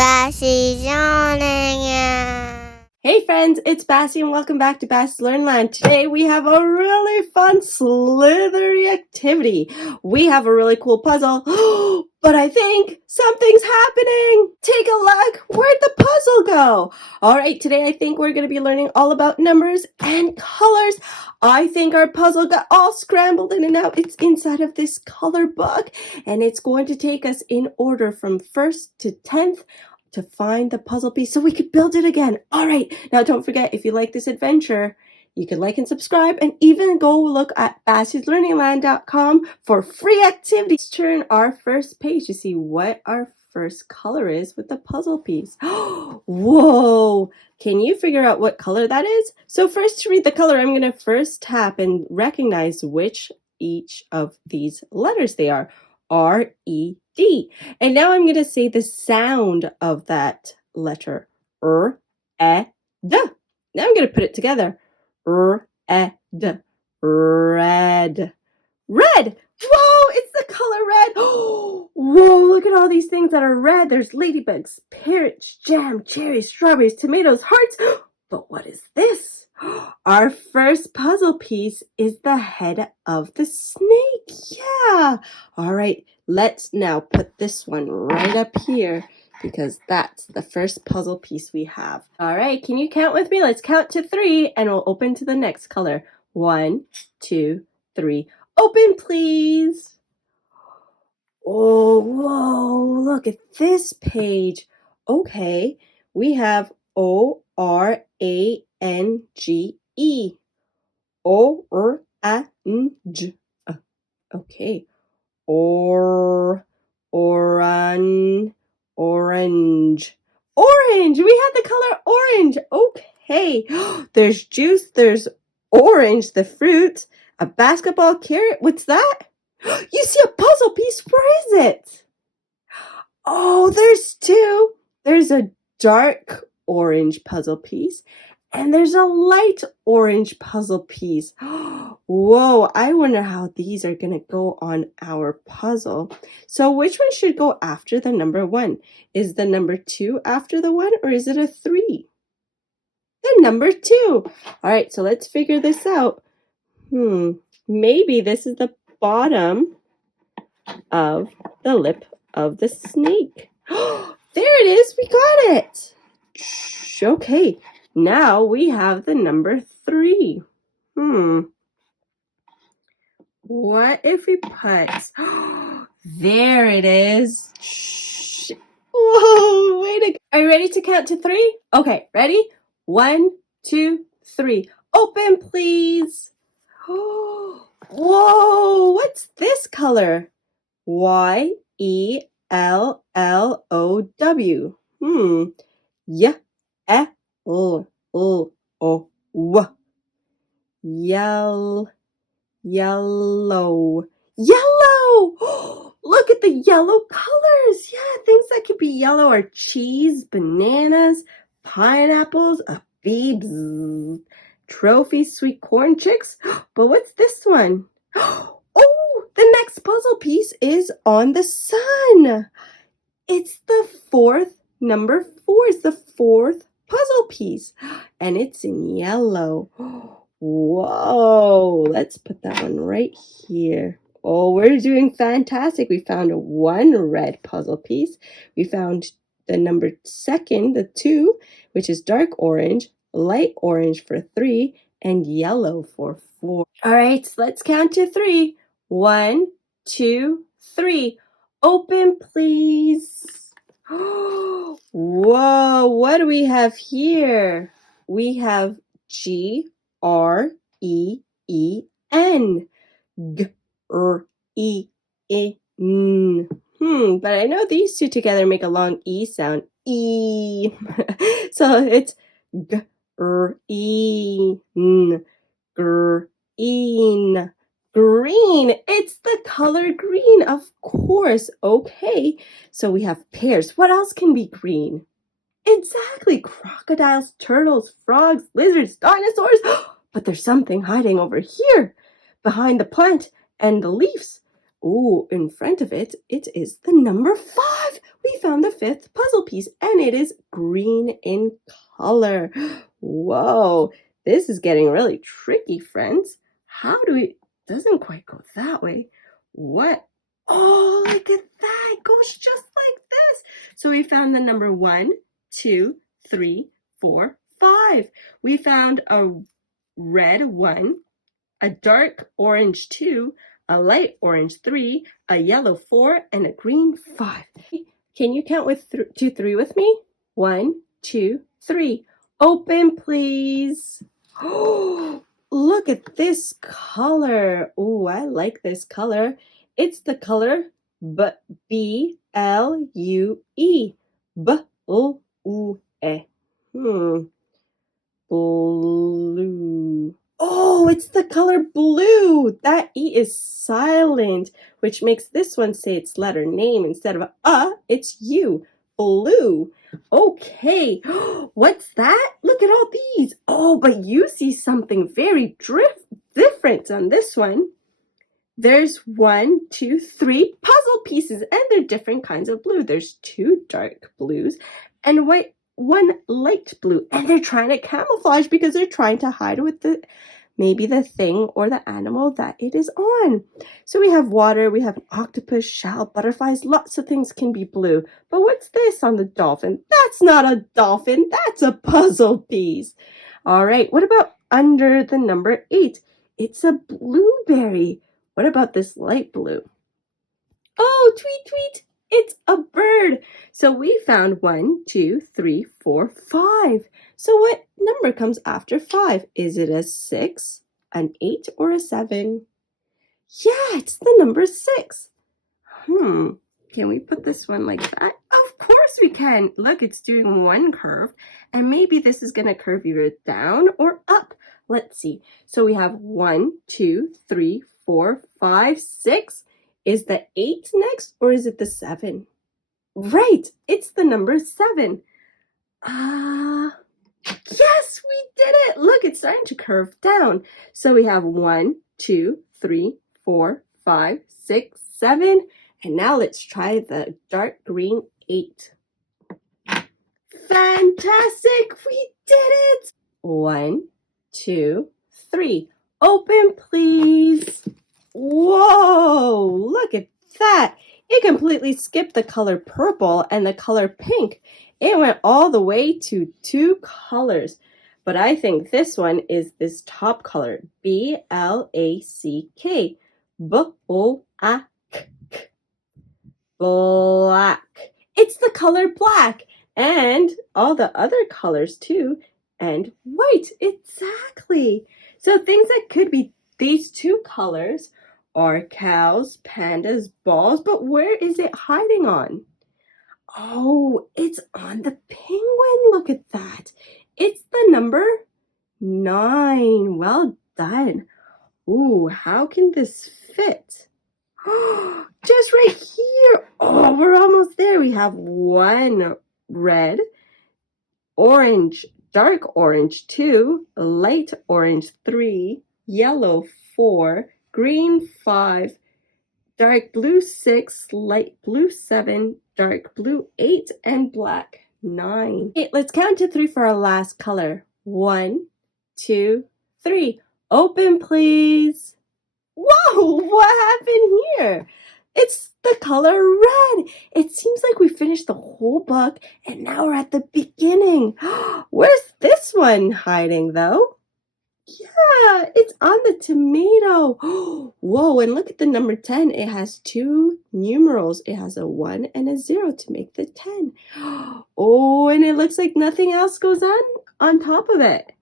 Bassy's yawning again. Hey friends, it's Bassy and welcome back to Bassy's Learn Land. Today we have a really fun slithery activity. We have a really cool puzzle, but I think something's happening. Take a look. Where'd the puzzle go? All right, today I think we're going to be learning all about numbers and colors. I think our puzzle got all scrambled in and out. It's inside of this color book, and it's going to take us in order from 1st to 10th to find the puzzle piece so we could build it again. All right, now don't forget, if you like this adventure, you can like and subscribe and even go look at bassyslearningland.com for free activities. Let's turn our first page to see what our first color is with the puzzle piece. Whoa! Can you figure out what color that is? So first, to read the color, I'm going to first tap and recognize which each of these letters they are. R-E-D. And now I'm going to say the sound of that letter. R-E-D. Now I'm going to put it together. R-E-D. Red. Red. Whoa, it's the color red. Whoa, look at all these things that are red. There's ladybugs, parrots, jam, cherries, strawberries, tomatoes, hearts. But what is this? Our first puzzle piece is the head of the snake. Yeah. All right, let's now put this one right up here because that's the first puzzle piece we have. All right, can you count with me? Let's count to 3 and we'll open to the next color. 1, 2, 3. Open, please. Oh, whoa, look at this page. Okay, we have O-R-A-N-G-E. O-R-A-N-G. Okay. Orange. Orange. Orange. We had the color orange. Okay. There's juice. There's orange, the fruit. A basketball carrot. What's that? You see a puzzle piece. Where is it? Oh, there's 2. There's a dark orange puzzle piece. And there's a light orange puzzle piece. Whoa, I wonder how these are going to go on our puzzle. So which one should go after the number 1? Is the number 2 after the 1 or is it a 3? The number 2. All right, so let's figure this out. Maybe this is the bottom of the lip of the snake. There it is. We got it. Okay. Now we have the number 3. What if we put... There it is. Whoa, way to go. Are you ready to count to 3? Okay, ready? 1, 2, 3. Open, please. Whoa, what's this color? Y-E-L-L-O-W. Y-E-L-L-O-W. Yellow. Look at the yellow colors. Yeah, things that could be yellow are cheese, bananas, pineapples, a bee, trophies, sweet corn chicks. But what's this one? Oh, the next puzzle piece is on the sun. It's the number 4 is the 4th puzzle piece, and it's in yellow. Whoa, let's put that one right here. Oh, we're doing fantastic. We found 1 red puzzle piece. We found the number 2, the 2, which is dark orange, light orange for 3, and yellow for 4. All right, so let's count to 3. 1, 2, 3. Open, please. Whoa, what do we have here? We have G-R-E-E-N. G-R-E-E-N. But I know these 2 together make a long E sound. E. So it's G-R-E-N. Green. Green. It's the color green, of course. Okay, so we have pears. What else can be green? Exactly. Crocodiles, turtles, frogs, lizards, dinosaurs. But there's something hiding over here behind the plant and the leaves. Oh, in front of it, it is the number 5. we found the fifth puzzle piece, and it is green in color. Whoa, this is getting really tricky, friends. How do we, doesn't quite go that way. What? Oh, look at that. It goes just like this. So we found the number 1, 2, 3, 4, 5. We found a red 1, a dark orange 2, a light orange 3, a yellow 4, and a green 5. Can you count with 3 with me? 1, 2, 3. Open, please. Oh, look at this color. Oh, I like this color. It's the color B-L-U-E. B-L-U-E. Blue. Oh, it's the color blue. That E is silent, which makes this one say its letter name instead of it's U. Blue. Okay, what's that? Look at all these. Oh, but you see something very different on this one. There's 1, 2, 3 puzzle pieces, and they're different kinds of blue. There's 2 dark blues and 1 light blue, and they're trying to camouflage because they're trying to hide with maybe the thing or the animal that it is on. So we have water, we have an octopus, shell, butterflies, lots of things can be blue. But what's this on the dolphin? That's not a dolphin, that's a puzzle piece. All right, what about under the number 8? It's a blueberry. What about this light blue? Oh, tweet, tweet. It's a bird. So we found 1, 2, 3, 4, 5. So what number comes after 5? Is it a 6, an 8, or a 7? Yeah, it's the number 6. Can we put this one like that? Of course we can. Look, it's doing one curve, and maybe this is going to curve either down or up. Let's see. So we have 1, 2, 3, 4, 5, 6. Is the 8 next, or is it the 7? Right, it's the number 7. Yes, we did it. Look, it's starting to curve down. So we have 1, 2, 3, 4, 5, 6, 7. And now let's try the dark green 8. Fantastic, we did it. 1, 2, 3. Open, please. Whoa, look at that. It completely skipped the color purple and the color pink. It went all the way to 2 colors. But I think this one is this top color, B-L-A-C-K. B-O-A-K. Black. It's the color black. And all the other colors too. And white, exactly. So things that could be these 2 colors are cows, pandas, balls, but where is it hiding on? Oh, it's on the penguin. Look at that. It's the number 9. Well done. Ooh, how can this fit? Just right here. Oh, we're almost there. We have 1 red, orange, dark orange 2, light orange 3, yellow 4, green 5, dark blue 6, light blue 7, dark blue 8, and black 9. Okay, let's count to 3 for our last color. 1, 2, 3. Open, please. Whoa, what happened here? It's the color red. It seems like we finished the whole book and now we're at the beginning. Where's this one hiding though? Yeah, it's on the tomato. Whoa, and look at the number 10. It has 2 numerals. It has a 1 and a 0 to make the 10. Oh, and it looks like nothing else goes on top of it.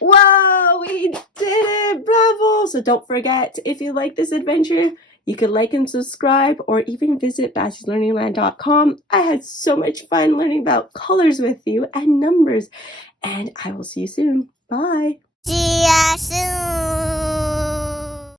Whoa, we did it! Bravo! So don't forget, if you like this adventure, you can like and subscribe or even visit bassyslearningland.com. I had so much fun learning about colors with you and numbers. And I will see you soon. Bye! See ya soon.